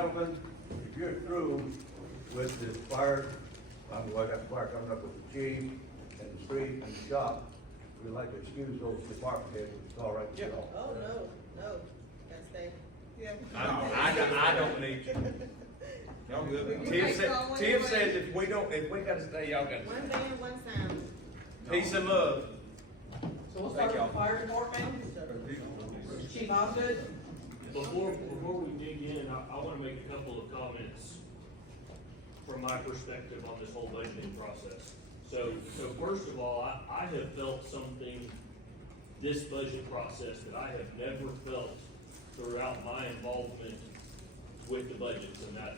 gentlemen, if you're through with the fire, I got fire coming up with the chief and the street and the shop, we'd like to excuse those department heads, it's all right. with y'all. Oh, no, gotta stay. Yeah. I don't need you. Y'all good? Tim says if we gotta stay, y'all gotta One stay. band, one sound. Peace and love. So we'll start with the fire department. Chief Osgood? Before we dig in, I wanna make a couple of comments from my perspective on this whole budgeting process. So first of all, I have felt something, this budget process, that I have never felt throughout my involvement with the budgets, and that,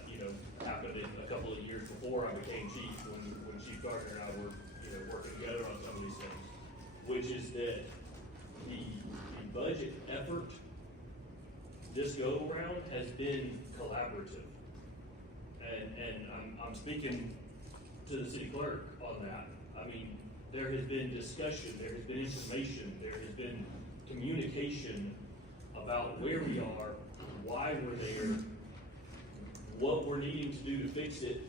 happened in a couple of years before I became chief, when Chief Gardner and I were, working together on some of these things, which is that the budget effort this go around has been collaborative. And I'm speaking to the city clerk on that. I mean, there has been discussion, there has been information, there has been communication about where we are, why we're there, what we're needing to do to fix it,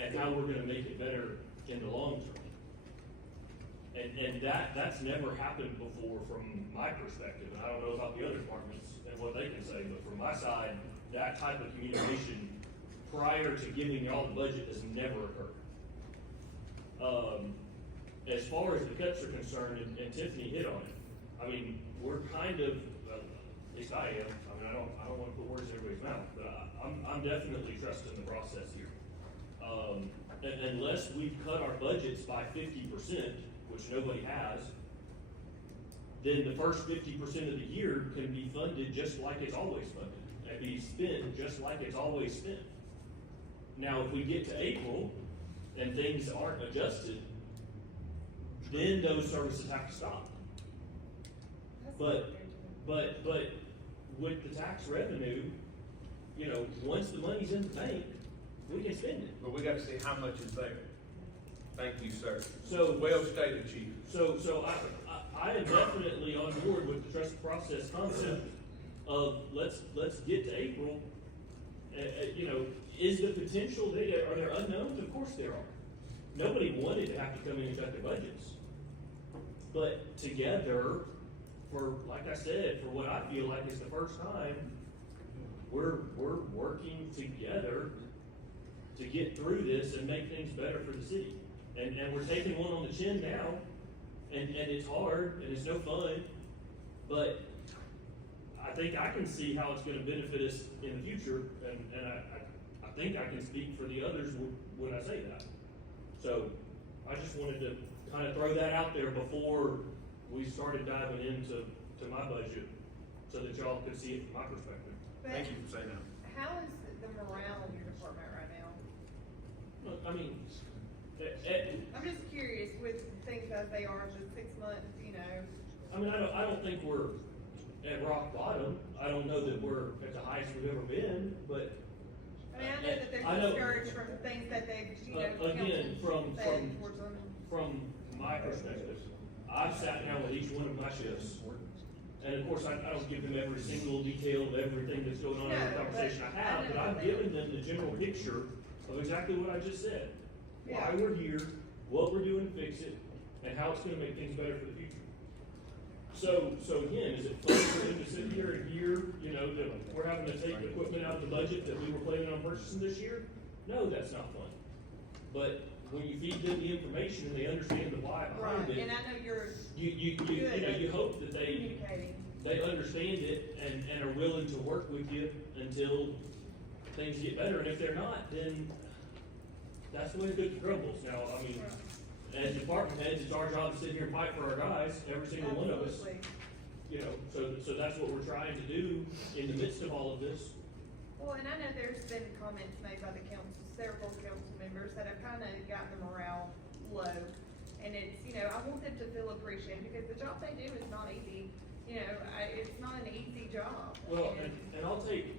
and how we're gonna make it better in the long term. And that's never happened before from my perspective, and I don't know about the other departments and what they can say, but from my side, that type of communication prior to giving y'all the budget has never occurred. As far as the cuts are concerned, and Tiffany hit on it, I mean, we're kind of, well, at least I am, I mean, I don't wanna put words in everybody's mouth, but I'm definitely trusting the process here. Unless we've cut our budgets by 50%, which nobody has, then the first 50% of the year can be funded just like it's always funded, and be spent just like it's always spent. Now, if we get to April and things aren't adjusted, then those services have to stop. But with the tax revenue, once the money's in the bank, we can spend it. But we gotta see how much is there. Thank you, sir. So, Well stated, chief. So I am definitely on board with the trust process concept of let's get to April. Is the potential there, are there unknowns? Of course there are. Nobody wanted to have to come in and cut their budgets. But together, like I said, for what I feel like is the first time, we're working together to get through this and make things better for the city. And we're taking one on the chin now, and it's hard, and it's no fun, but I think I can see how it's gonna benefit us in the future, and I think I can speak for the others when I say that. So, I just wanted to kind of throw that out there before we started diving into my budget, so that y'all could see it from my perspective. Thank you for saying that. How is the morale in your department right now? Look, I mean, I'm just curious with things as they are, the 6 months, I don't think we're at rock bottom. I don't know that we're at the highest we've ever been, but. I know that I they're know- discouraged from things that they've, Again, council said towards them. from my perspective, I've sat down with each one of my shifts. And of course, I don't give them every single detail of everything that's going on in the No, conversation but I have, I but know I've that. given them the general picture of exactly what I just said. Why Yeah. we're here, what we're doing to fix it, and how it's gonna make things better for the future. So again, is it fun for them to sit here and hear, that we're having to take equipment out of the budget that we were planning on purchasing this year? No, that's not fun. But when you feed them the information and they understand the why behind Right, it, and I know you're you hope that they communicating. understand it and are willing to work with you until things get better, and if they're not, then that's the way the cookie crumbles. Now, I mean, as department heads, it's our job to sit here and fight for our guys, every single one of us. Absolutely. So that's what we're trying to do in the midst of all of this. Well, and I know there's been comments made by the council, several council members that have kind of gotten the morale low. And it's, I want them to feel appreciated because the job they do is not easy. It's not an easy job. Well, and I'll take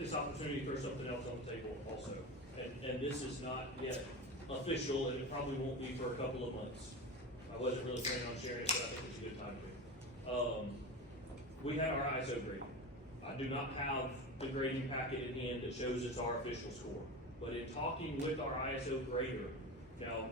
this opportunity to throw something else on the table also. And this is not yet official, and it probably won't be for a couple of months. I wasn't really planning on sharing it, but I think it's a good time to. We had our ISO grading. I do not have the grading packet in hand that shows it's our official score. But in talking with our ISO grader, now,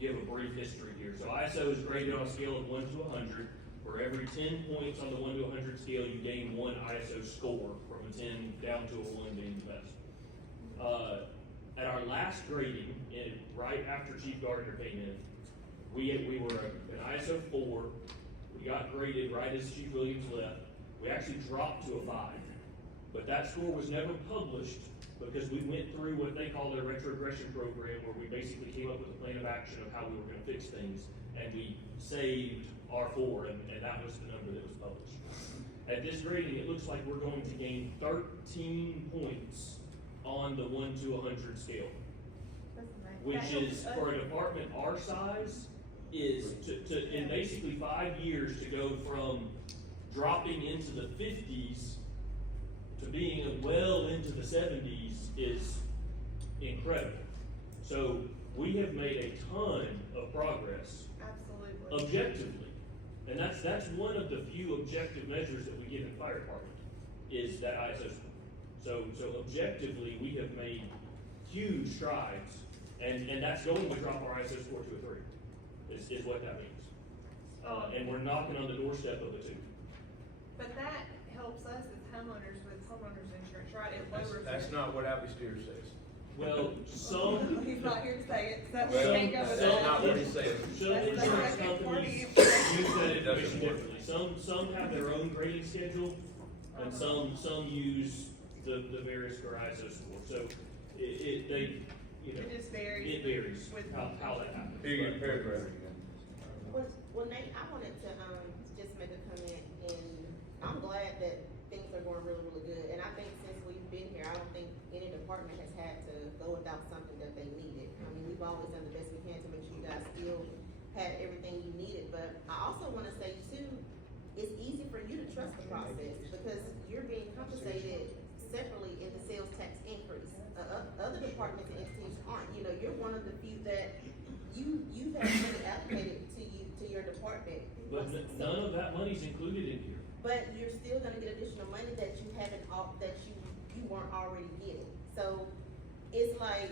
give a brief history here. So ISO is graded on a scale of 1 to 100. For every 10 points on the 1 to 100 scale, you gain 1 ISO score, from a 10 down to a 1 being the best. At our last grading, right after Chief Gardner came in, we were an ISO 4. We got graded right as Chief Williams left. We actually dropped to a 5. But that score was never published because we went through what they call their retrogression program, where we basically came up with a plan of action of how we were gonna fix things, and we saved R4, and that was the number that was published. At this grading, it looks like we're going to gain 13 points on the 1 to 100 scale, which is, for a department our size, is in basically 5 years to go from dropping into the 50s to being well into the 70s is incredible. So we have made a ton of progress. Absolutely. Objectively. And that's one of the few objective measures that we give in fire department, is that ISO score. So objectively, we have made huge strides, and that's going to drop our ISO score to a 3, is what that means. And we're knocking on the doorstep of a 2. But that helps us as homeowners with homeowners insurance, right? It lowers. That's not what Steer says. Well, some. He's not here to say it, so we Well, can't go with that's that. not what he said. Some That's the insurance second companies party. use that information Doesn't work. differently. Some have their own grading schedule, and some use the various for ISO score. So they, you know, It just varies. it varies with- how that happens. Here you go, paragraph. Well, Nate, I wanted to, just make a comment, and I'm glad that things are going really, really good. And I think since we've been here, I don't think any department has had to go without something that they needed. I mean, we've always done the best we can to make sure you guys still had everything you needed. But I also wanna say too, it's easy for you to trust the process because you're being compensated separately in the sales tax increase. Other departments and entities aren't. You know, you're one of the few that you've had money allocated to you, to your department. But none of that money's included in here. But you're still gonna get additional money that you haven't, that you weren't already getting. So it's like,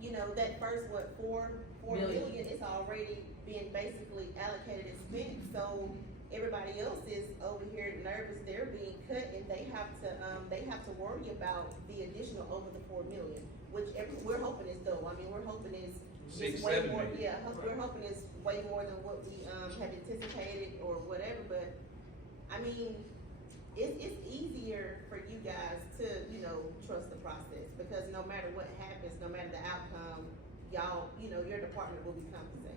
you know, that first, four million is already being basically allocated and spent. So everybody else is over here nervous, they're being cut, and they have to worry about the additional over the 4 million, which we're hoping is though. I mean, we're hoping is Six, way 7 more, million. yeah, we're hoping it's way more than what we, had anticipated or whatever, but I mean, it's easier for you guys to, you know, trust the process, because no matter what happens, no matter the outcome, y'all, you know, your department will be compensated.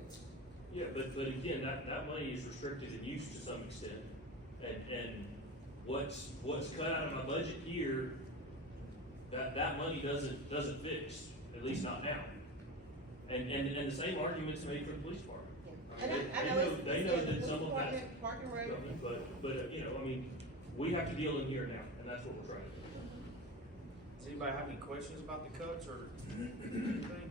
Yeah, but again, that money is restricted in use to some extent. And what's cut out of my budget here, that money doesn't fix, at least not now. And the same argument's made for the police department. And I know it's. They know that some of that's Parking road. coming, but, you know, I mean, we have to deal in here now, and that's what we're trying to do. Does anybody have any questions about the cuts or anything?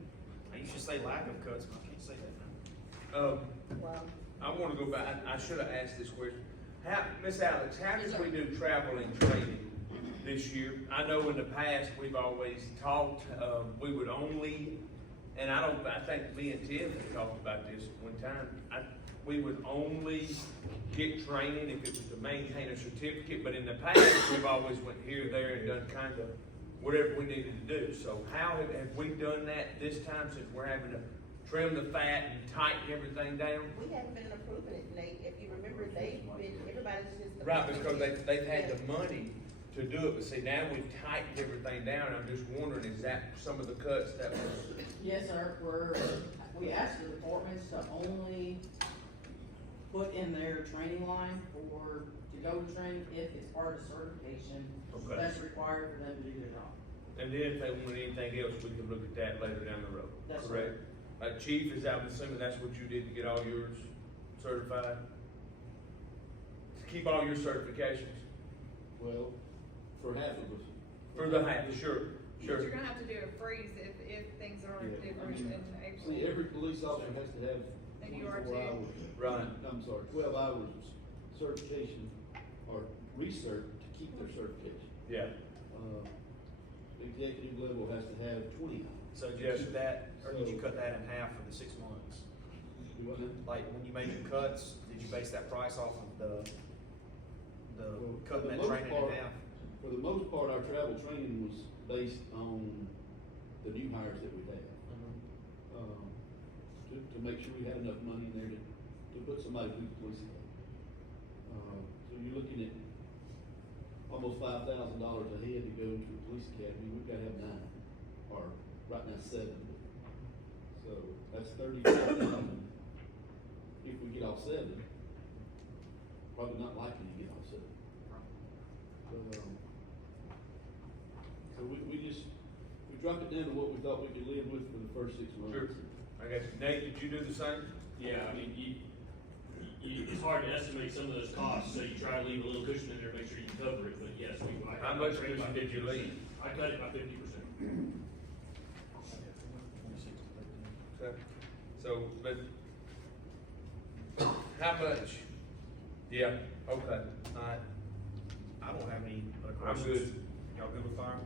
I used to say lack of cuts, but I can't say that now. Well, I wanna go back, I should have asked this question. Miss Alex, how did we do travel and training this year? I know in the past, we've always talked, we would only, and I think me and Tim had talked about this at one time. We would only get training if it was to maintain a certificate, but in the past, we've always went here, there, and done kind of whatever we needed to do. So how have we done that this time, since we're having to trim the fat and tighten everything down? we haven't been approving it, Nate. If you remember, everybody's just. Right, because they've had the money to do it, but see, now we've tightened everything down, I'm just wondering, is that some of the cuts that was? Yes, sir, we asked the departments to only put in their training line to go to training if it's part of certification. Okay. That's required for them to do their job. And then if they want anything else, we can look at that later down the road, That's correct? Chief, I'm assuming that's what you did to get all yours certified? To keep all your certifications? Well, for half of us. For the half, sure. But you're gonna have to do a freeze if things are Yeah, different in April. See, every police officer has to have And you are 24 too. hours. Right. I'm sorry, 12 hours of certification or research to keep their certification. Yeah, Executive level has to have 20 hours. So did you Yes. keep that, or did you cut that in half for the 6 months? Do what now? Like, when you made your cuts, did you base that price off of the Well, for cutting the that most training part- in half? For the most part, our travel training was based on the new hires that we had. To make sure we had enough money in there to put somebody through the police academy. So you're looking at almost $5,000 a head to go to the police academy, we've gotta have 9, or right now 7. So that's 35,000. If we get all 7, probably not likely to get all 7. But, so we dropped it down to what we thought we could live with for the first 6 months. sure. I got you. Nate, did you do the same? Yeah, I mean, it's hard to estimate some of those costs, so you try to leave a little cushion in there, to make sure you cover it, but yes, How much cushion did you leave? I cut it by 50%. Okay. So, but, how much? Yeah, okay, alright, I don't have any other I'm questions. good. Y'all good with fire?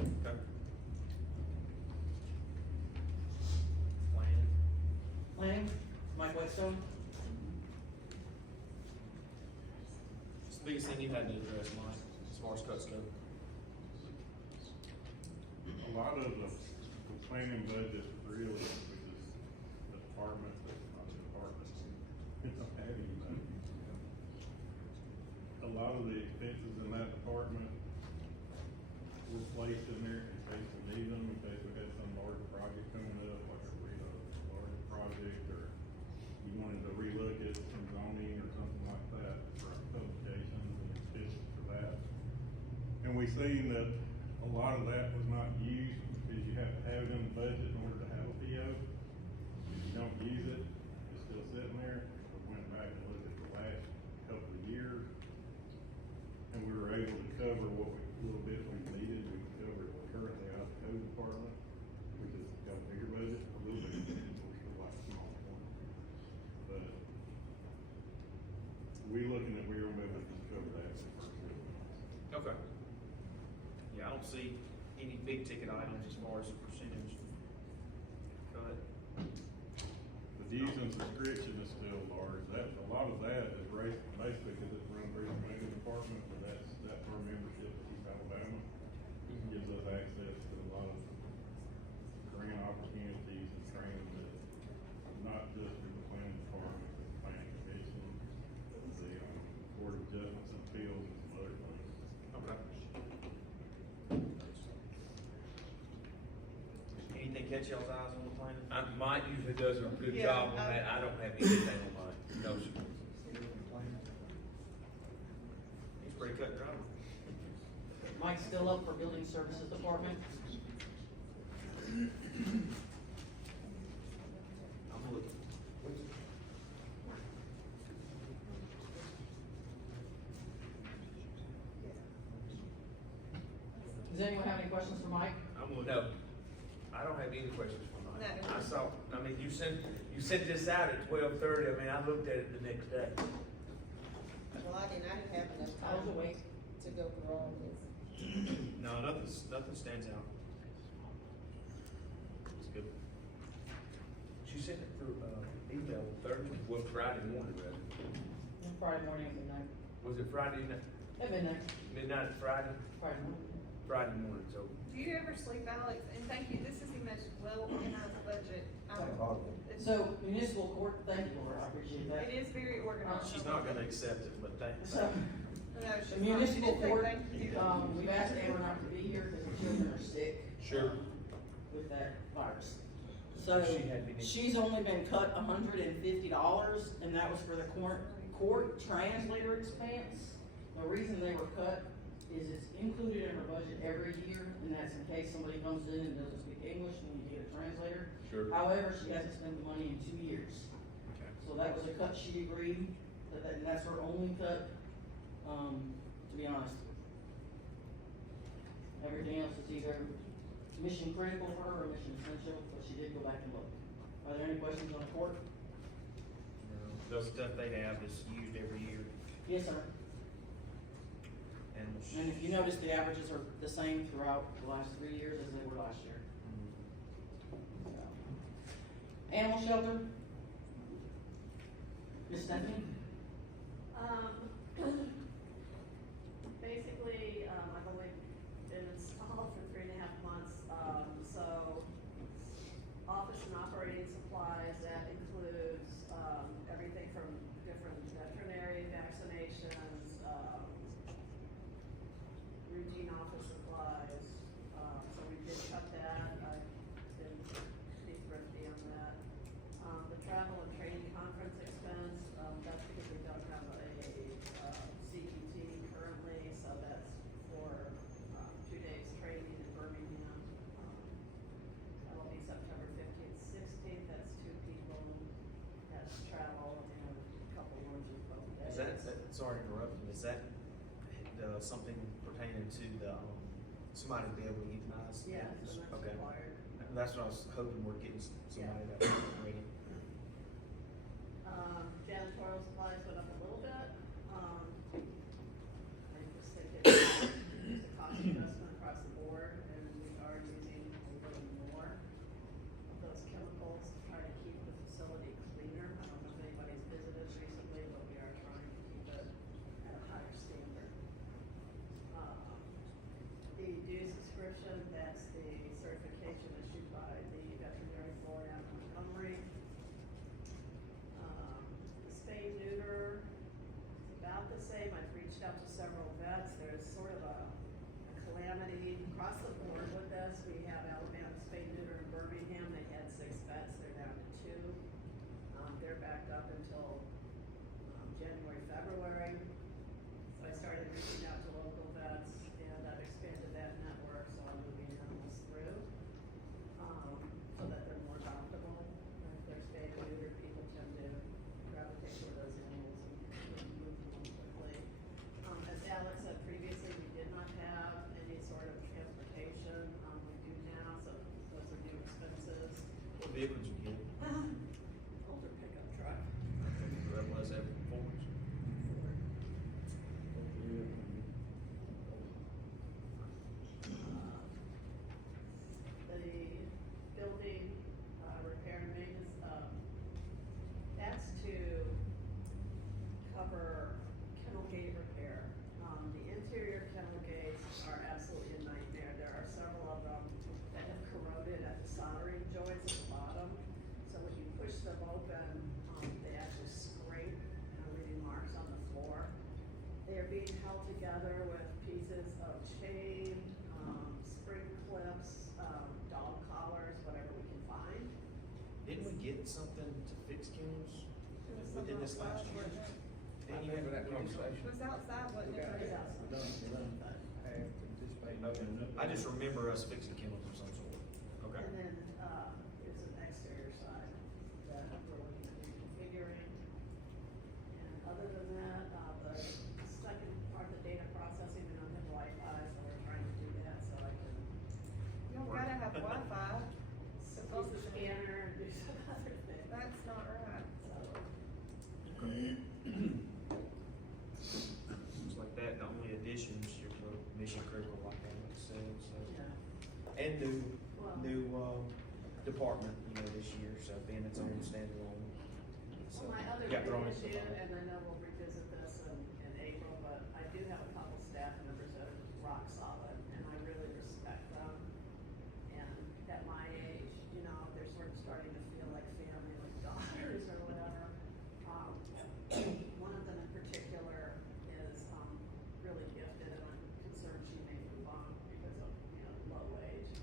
Okay. Plan. Planning, Mike Whitestone. What's the biggest thing you had to address, Mike, as far as cuts go? A lot of the planning budget really, which is the department, that's not the department, it's not having money. A lot of the expenses in that department were placed in there in case we need them, in case we had some large project coming up, like a large project, or you wanted to relook at some zoning or something like that for publications and expenses for that. And we seen that a lot of that was not used because you have to have it in the budget in order to have a PO. If you don't use it, it's still sitting there. We went back and looked at the last couple of years, and we were able to cover what we, a little bit we needed. We covered currently out of the code department, which has got a bigger budget, a little bit, we're still like a small one. But we looking at, we're gonna be able to cover that in the first 6 months. Okay. Yeah, I don't see any big ticket items as far as the percentage cut. The dues and subscription is still large, a lot of that is raised, basically because it's run through the planning department, but that's our membership at East Alabama. Gives us access to a lot of grant opportunities and training that, not just through the planning department, but the planning commission, the, board of adjustments and appeals and some other things. Okay. Anything catch y'all's eyes on the plan? Mike usually does a good Yeah, job on that, I don't have anything on mine, no, sir. He's pretty cut and dry. Mike's still up for building services department. I'm looking. Does anyone have any questions for Mike? I'm looking. No, I don't have any questions for Mike. No. I saw, I mean, you sent this out at 12:30, I mean, I looked at it the next day. Well, I didn't have enough I was time awake. to go through all this. No, nothing stands out. It's good. She sent it through, email Thursday, well, Friday morning, rather. Friday morning at midnight. Was it Friday night, At midnight, midnight Friday? Friday morning. Friday morning, so. Do you ever sleep, Alex? And thank you, this is the most well organized budget. It's- So municipal court, thank you, Laura, I appreciate that. It is very organized. She's not gonna accept it, but thanks. So, No, she's the not. She municipal did say court, thank you. we've asked Amber not to be here because the children are sick. Sure. With that virus. So, She had been- she's only been cut $150, and that was for the court translator expense. The reason they were cut is it's included in her budget every year, and that's in case somebody comes in and doesn't speak English, and you get a translator. Sure. However, she hasn't spent the money in 2 years. Okay. So that was a cut she agreed, and that's her only cut, to be honest. Everything else is either mission critical for her or mission essential, but she did go back and look. Are there any questions on the court? The stuff they have is used every year. Yes, sir. And if you notice, the averages are the same throughout the last 3 years as they were last year. So. Animal shelter? Ms. Stephanie? Basically, I've only been installed for 3.5 months, so office and operating supplies, that includes, everything from different veterinary vaccinations, routine office supplies, so we did cut that, I've been pretty thrifty on that. The travel and training conference expense, that's because we don't have a, CPT currently, so that's for, 2 days training in Birmingham. That'll be September 15th, 16th, that's 2 people, that's travel, and a couple lunches both days. Is that, sorry to interrupt you, is that, something pertaining to the, somebody to be able to euthanize? Yes, and that's Okay. required. That's what I was hoping we're getting somebody that was ready. Janitorial supplies went up a little bit. I just think it's a cost adjustment across the board, and we are using a little more of those chemicals to try to keep the facility cleaner. I don't know if anybody's visited recently, but we are trying to keep it at a higher standard. The due subscription, that's the certification issued by the veterinary board out in Montgomery. The spay neuter, it's about the same. I've reached out to several vets. There's sort of a calamity across the board with this. We have Alabama spay neuter in Birmingham. They had 6 vets. They're down to 2. They're backed up until January, February. So I started reaching out to local vets, and I've expanded that network, so I'm moving animals through, so that they're more adoptable. And if they're spayed or neutered, people tend to gravitate toward those animals and move them quickly. As Alex said previously, we did not have any sort of transportation. We do now, so those are new expenses. What vehicles you get? Older pickup truck. That was every 4 months. The building, repair and maintenance, that's to cover kennel gate repair. The interior kennel gates are absolutely a nightmare. There are several of them that have corroded at the soldering joints at the bottom. So when you push them open, they actually scrape and are leaving marks on the floor. They are being held together with pieces of chain, spring clips, dog collars, whatever we can find. Didn't we get something to fix kennels within this last year? I remember that conversation. It was outside, wasn't it? It is outside. I just remember us fixing kennels of some sort. Okay. And then, there's an exterior side that we're looking at reconfiguring. And other than that, the second part of the data processing, we don't have Wi-Fi, so we're trying to do that so I can You don't gotta have Wi-Fi. use the scanner and do some other things. That's not right. So, It's like that, the only additions, your mission critical, like Alex said, so. yeah. And Well- new department, this year, so being its own standalone. So, Well, my other got big thrown into issue, the- and I know we'll revisit this in April, but I do have a couple staff members that are rock solid, and I really respect them. And at my age, they're sort of starting to feel like family, like daughters or whatever. One of them in particular is, really gifted, and I'm concerned she may move on because of, low wage.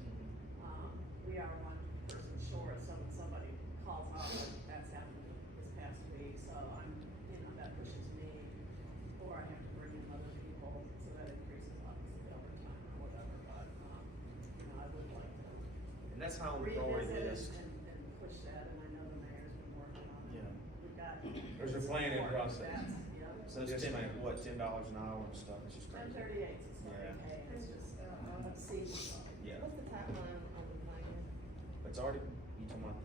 We are one person short, so when somebody calls off, that's happened this past week, so I'm, that pushes me, or I have to bring in other people, so that increases obviously overtime or whatever, but, I would like to And that's how we priority revisit this. and push that, and I know the mayor's been working on it. Yeah. We've got. There's a planning support, process. Yep. So it's Yes, ma'am. $10 an hour and stuff, it's just crazy. 10:38, it's not Yeah. okay, it's just, seasonal. Yeah, What's the timeline on the plan? it's already, you talking about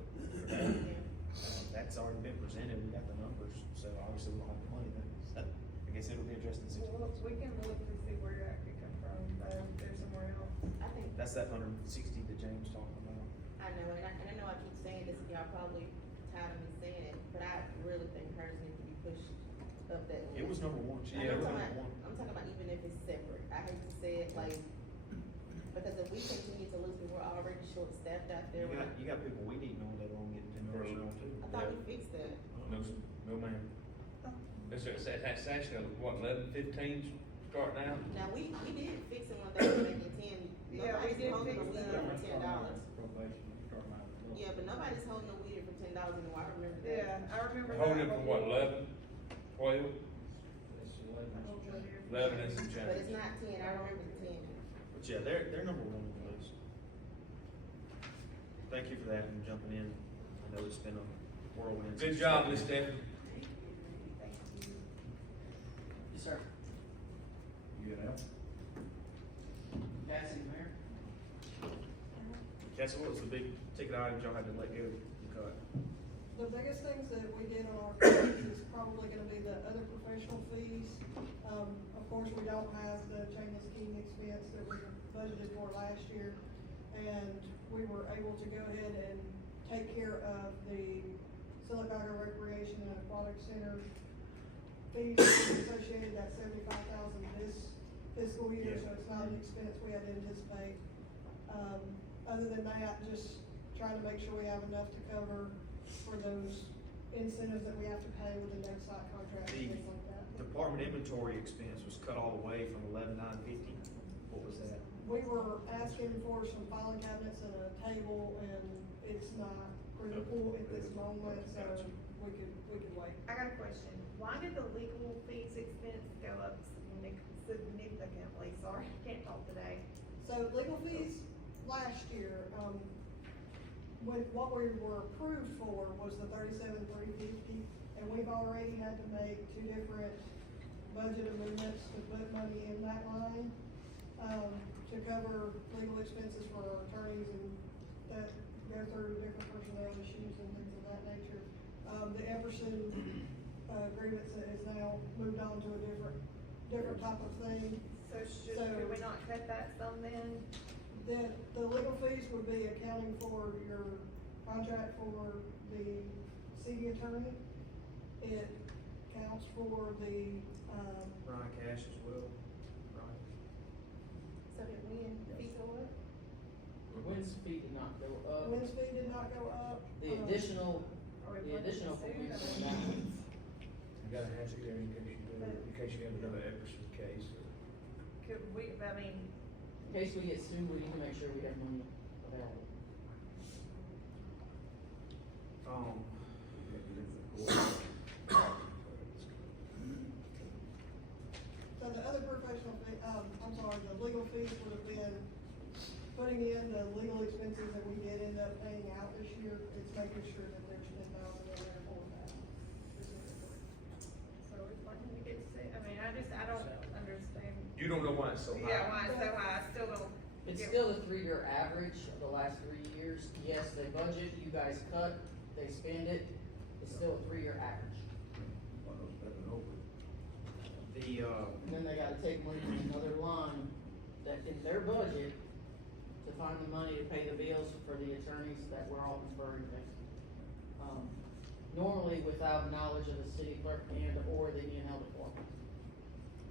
that's already been presented, we got the numbers, so obviously we don't have the money then. So, I guess it'll be addressed in 6 Well, months. we can look to see where that could come from, though, if there's somewhere else. I think, That's that 160 that James talking about. I know, and I know I keep saying this, and y'all probably tired of me saying it, but I really think hers needs to be pushed up that way. It was number one. She Yeah, was I'm number talking one. about, I'm talking about even if it's separate, I hate to say it, like, because if we continue to lose, we're already short-staffed out there. You got people we need knowing that are gonna get 10 dollars an hour too. I thought we fixed that. No, no ma'am. That's actually, what, 11:15 start now? Now, we did fix it one day, making 10, Yeah, we nobody's did holding fix a weeder that. for $10. Probation, start out as well. Yeah, but nobody's holding a weeder for $10 anymore, I remember that. Yeah, I remember that. Holding it for what, 11, 12, That's the way. 11 and some But it's change? not 10, I remember the 10. But yeah, they're number one on the list. Thank you for that and jumping in. I know it's been a whirlwind. Good job, Miss Stephanie. Thank you. Yes, sir. You get out? Cassie, Mayor? Cassie, what was the big ticket items y'all had to let go and cut? The biggest things that we did on our fees is probably gonna be the other professional fees. Of course, we don't have the chainless keying expense that we budgeted for last year. And we were able to go ahead and take care of the Sylacauga Recreation and Aquatic Center fees associated, that $75,000 this fiscal year, so it's not an expense we had to anticipate. Other than that, just trying to make sure we have enough to cover for those incentives that we have to pay with the next site contract and things like that. Department inventory expense was cut all the way from 11,950. What was that? We were asking for some filing cabinets and a table, and it's not critical at this moment, so we could wait. I got a question. Why did the legal fees expense go up significantly? Sorry, I can't talk today. So legal fees last year, what we were approved for was the $37,350, and we've already had to make 2 different budget amendments to put money in that line, to cover legal expenses for our attorneys and that go through different personnel issues and things of that nature. The Everson, agreements is now moved on to a different type of thing. So could we not cut that some then? Then the legal fees would be accounting for your contract for the city attorney. It counts for the, Ryan Cash as well, right? So did we in fee go up? Wynn's fee did not go up. Wynn's fee did not go up. The additional Are we The planning to additional sue fees them? went down. You gotta have it there in case you have another Everson case. Could we, I mean, In case we get sued, we need to make sure we have money available. So the other professional fee, I'm sorry, the legal fees would have been putting in the legal expenses that we did end up paying out this year. It's making sure that there's $10,000 in there for that specifically. so we're planning to get sued. I mean, I don't understand. You don't know why it's so high? Yeah, why it's so high, I still don't. It's get- still the 3-year average of the last 3 years. Yes, they budget, you guys cut, they spend it, it's still a 3-year average. And then they gotta take money from another line that in their budget to find the money to pay the bills for the attorneys that we're all conferring with. Normally without knowledge of the city clerk and or the E&L department.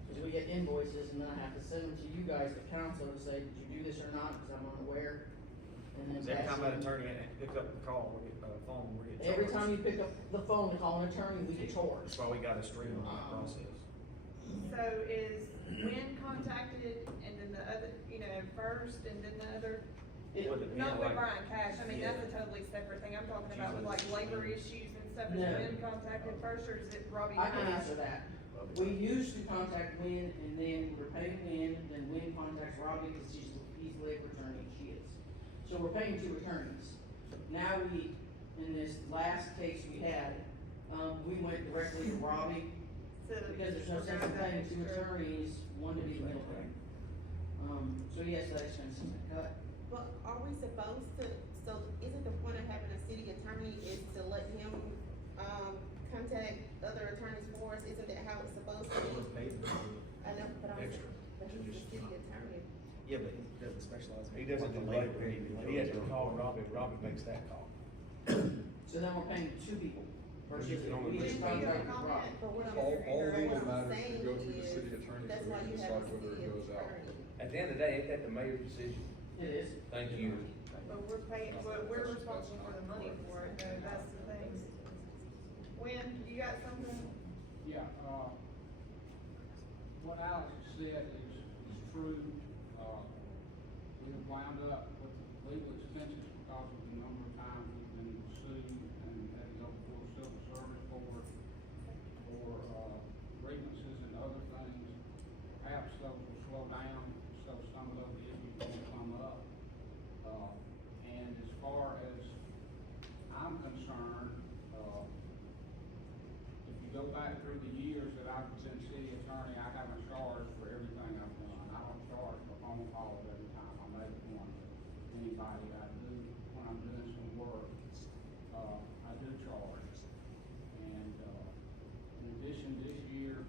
Cause we get invoices and then I have to send them to you guys, the council, to say, did you do this or not, cause I'm unaware. And then Cause every pass time it. that attorney picked up the call, we get, phone, we get charged. Every time you pick up the phone to call an attorney, we get charged. That's why we gotta streamline the process. So is Wynn contacted and then the other, first and then the other? It- Would it be Not with like- Brian Cash, I mean, Yeah. that's a totally separate thing, I'm talking about with like labor issues and stuff, is No. Wynn contacted first or is it Robbie? I can Cash? answer that. We used to contact Wynn and then we're paying Wynn, then Wynn contacts Robbie because he's the labor attorney, she is. So we're paying 2 attorneys. Now in this last case we had, we went directly to Robbie So because there's no sense in paying 2 attorneys, one to be the middleman. So yes, that expense has been cut. But are we supposed to, so isn't the point of having a city attorney is to let him, contact other attorneys for us, isn't that how it's supposed to We're be? paid. I know, but I'm, Extra. but he's the city attorney. Yeah, but he doesn't specialize. in He doesn't do working labor, he has to call Robbie, Robbie makes that call. So then we're paying two people versus You can only we just pay Didn't you have a contract with Rob. comment? But what I'm All saying- legal what I'm matters saying should go through the is, city attorney, that's so why we you can have a decide whether it city goes out. attorney. At the end of the day, ain't that the mayor's decision? It is. Thank you. But we're paying, but we're responsible for the money for it, though, that's the thing. When, you got something? Yeah, what Alex said is true. We have wound up with legal expenses because of the number of times we've been sued and had to go before civil service board for, grievances and other things. Perhaps those will slow down, so some of those issues won't come up. And as far as I'm concerned, if you go back through the years that I've been city attorney, I haven't charged for everything I've done. I don't charge for phone calls every time I make one to anybody. I do, when I'm doing some work, I do charge. And, in addition, this year,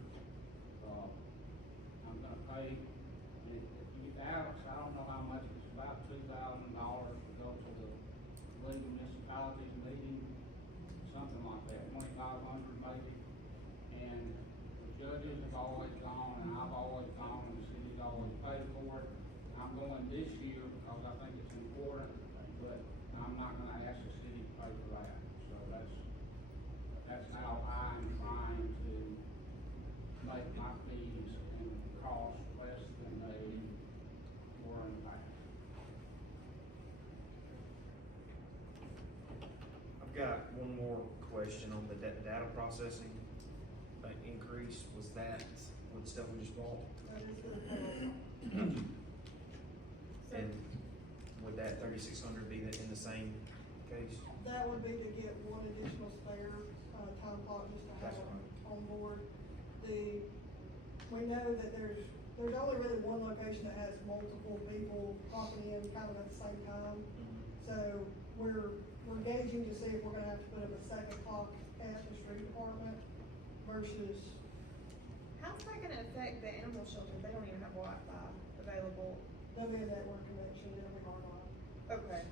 I'm gonna pay, if you, Alex, I don't know how much, it's about $2,000 to go to the legal municipalities meeting, something like that, 2,500 maybe. And the judges have always gone, and I've always gone, and the city's always paid for it. I'm going this year because I think it's important, but I'm not gonna ask the city to pay for that. So that's how I'm trying to make my fees and costs less than they were in the past. I've got one more question on the data processing, increase, was that with the stuff we just bought? That is the payroll. And would that 3,600 be in the same case? That would be to get one additional spare, time clock just to have That's on, right. on board. We know that there's only really one location that has multiple people clocking in kind of at the same time. So we're gauging to see if we're gonna have to put up a second clock at the street department versus, How's that gonna affect the animal shelter? They don't even have Wi-Fi available. there'll be a network connection, it'll be hard on. Okay.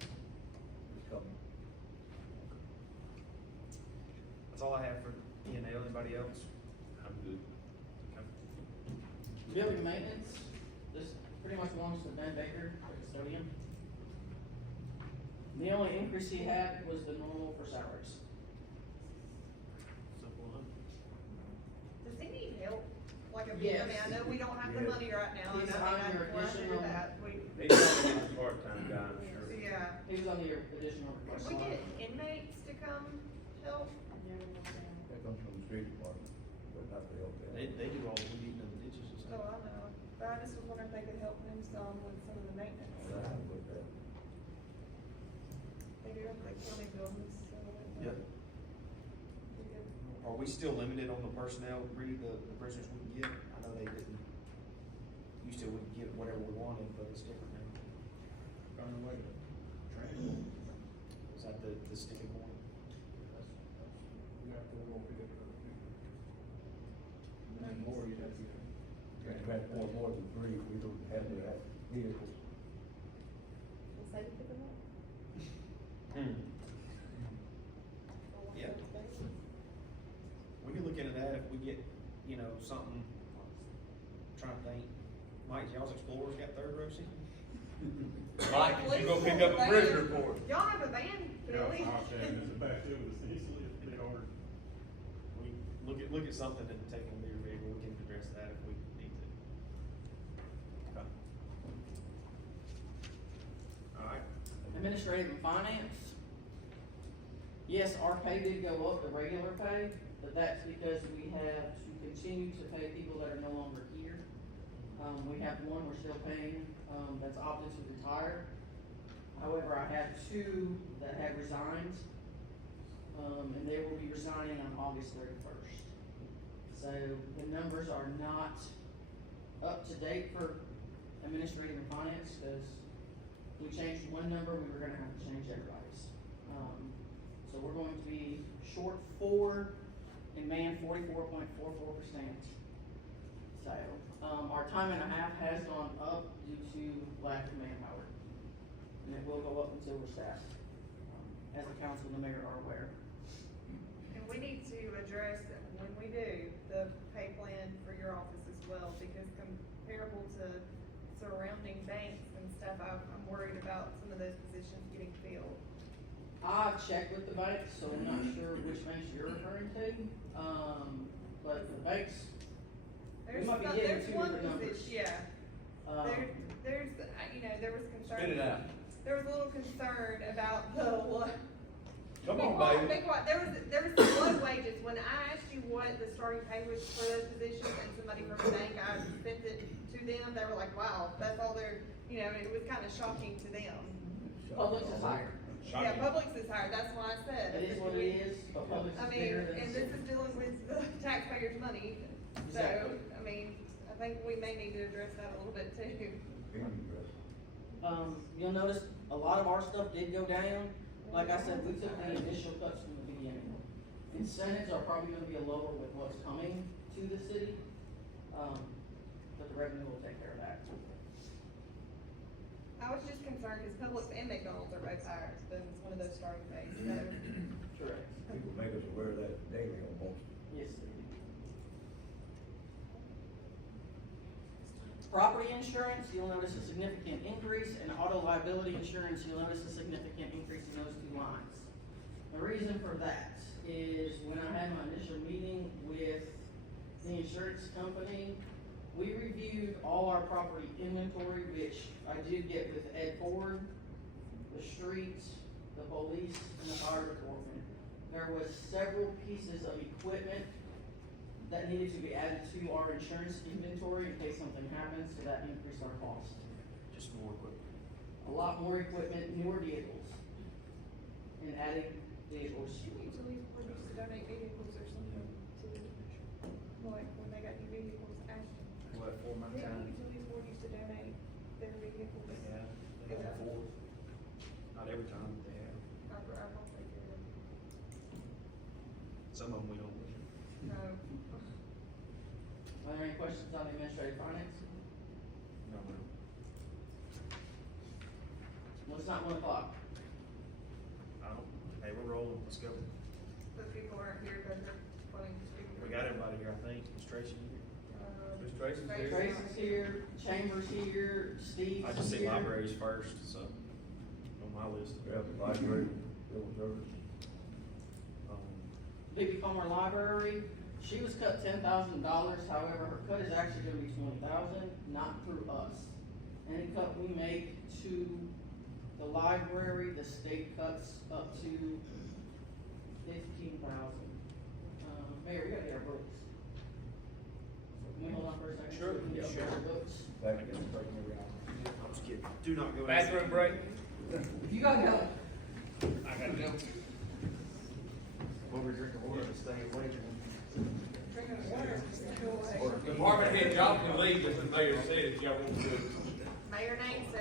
That's all I have for E&L. Anybody else? I'm good. Okay. Building maintenance, this pretty much belongs to Ben Baker, the custodian. The only increase he had was the normal for salaries. Simple enough. Does he need help? Like, I Yes. mean, I know we don't have the Yeah. money right now, and He's I mean, on your we're under additional- that, we, He's only a part-time guy, I'm sure. yeah. He was on the additional Can request we line. get inmates to come help? That comes from the street department, but not the health. They do all the weeding and the ditches and Oh, stuff. I know, but I just was wondering if they could help him some with some of the maintenance. They do have the county buildings, so. Yep. Be good. Are we still limited on the personnel, the prisoners we can get? I know they didn't, used to, we could get whatever we wanted, but it's different now. Find a way to Training. Is that the sticking point? You have to go pick up other people. And more, you have to, more than three, we don't have to have vehicles. Can say you pick them up? Hmm. Or what Yeah. sort of space? We can look into that if we get, something, trying to think. Mike, y'all's Explorers got third row seat? Mike, you go pick up a prisoner report. Y'all have a van, Yeah, Billy? I'll say it's a back to it, essentially, it's a bit hard. We look at something and take a bigger vehicle, we can address that if we need to. Okay. Alright. Administrative and finance. Yes, our pay did go up, the regular pay, but that's because we have to continue to pay people that are no longer here. We have one we're still paying, that's opted to retire. However, I have two that have resigned, and they will be resigning on August 31st. So the numbers are not up to date for administrative and finance, because if we changed one number, we were gonna have to change everybody's. So we're going to be short 4 ran 44.44%. So, our time and a half has gone up due to lack of manpower. And it will go up until we're staffed, as the council and the mayor are aware. And we need to address, when we do, the pay plan for your office as well, because comparable to surrounding banks and stuff, I'm worried about some of those positions getting filled. I've checked with the banks, so I'm not sure which banks you're referring to, but the banks, we might be getting There's two one different numbers. position, yeah, there's, you know, there was concern. Spit it out. There was a little concern about the what? Come Be on, quiet, baby. be quiet. There was some low wages, when I asked you what the starting pay was for those positions, and somebody from the bank, I sent it to them, they were like, wow, that's all they're, you know, it was kinda shocking to them. Publix is higher. Yeah, Publix is higher, that's why I said. It is what it is, but Publix I is mean, bigger than. and this is dealing with the taxpayers' money, so, Exactly. I mean, I think we may need to address that a little bit too. You'll notice a lot of our stuff did go down. Like I said, we took the initial cuts from the beginning. Incentives are probably gonna be a lower with what's coming to the city, but the revenue will take care of that. I was just concerned, cause Publix and McDonald's are both higher than one of those starting pays, so. Correct. People make us aware of that daily almost. Yes, they do. Property insurance, you'll notice a significant increase, and auto liability insurance, you'll notice a significant increase in those two lines. The reason for that is when I had my initial meeting with the insurance company, we reviewed all our property inventory, which I did get with Ed Ford, the streets, the police, and the fire department. There was several pieces of equipment that needed to be added to our insurance inventory in case something happens, so that increased our cost. Just more equipment. A lot more equipment, newer vehicles, and adding vehicles. Utilities board used to donate vehicles or something to, like, when they got new vehicles, Ashton. What, 4 months Yeah, time? utilities board used to donate their vehicles. Yeah, they have 4. Not every time, but they have. I hope they do. Some of them we don't need. No. Are there any questions on administrative finance? No, no. Well, it's not 1 o'clock. Hey, we're rolling, let's go. But people aren't here, but they're wanting to speak. We got everybody here, I think. Is Tracy here? Miss Tracy's here. Tracy's here, Chambers here, Steve's here. I just say libraries first, so, on my list. We have the library, civil service. Vicky Palmer Library, she was cut $10,000, however, her cut is actually gonna be $20,000, not through us. Any cut we make to the library, the state cuts up to $15,000. Mayor, we gotta get our books. Can we hold on for a second? Sure. We can get Sure. our books. Back in the breaking every hour. I'm just kidding. Do not go. Bathroom break? You gotta go. I gotta go. What we're drinking water to stay awake. Department head, y'all can leave if the mayor said if y'all want to. Mayor Nate said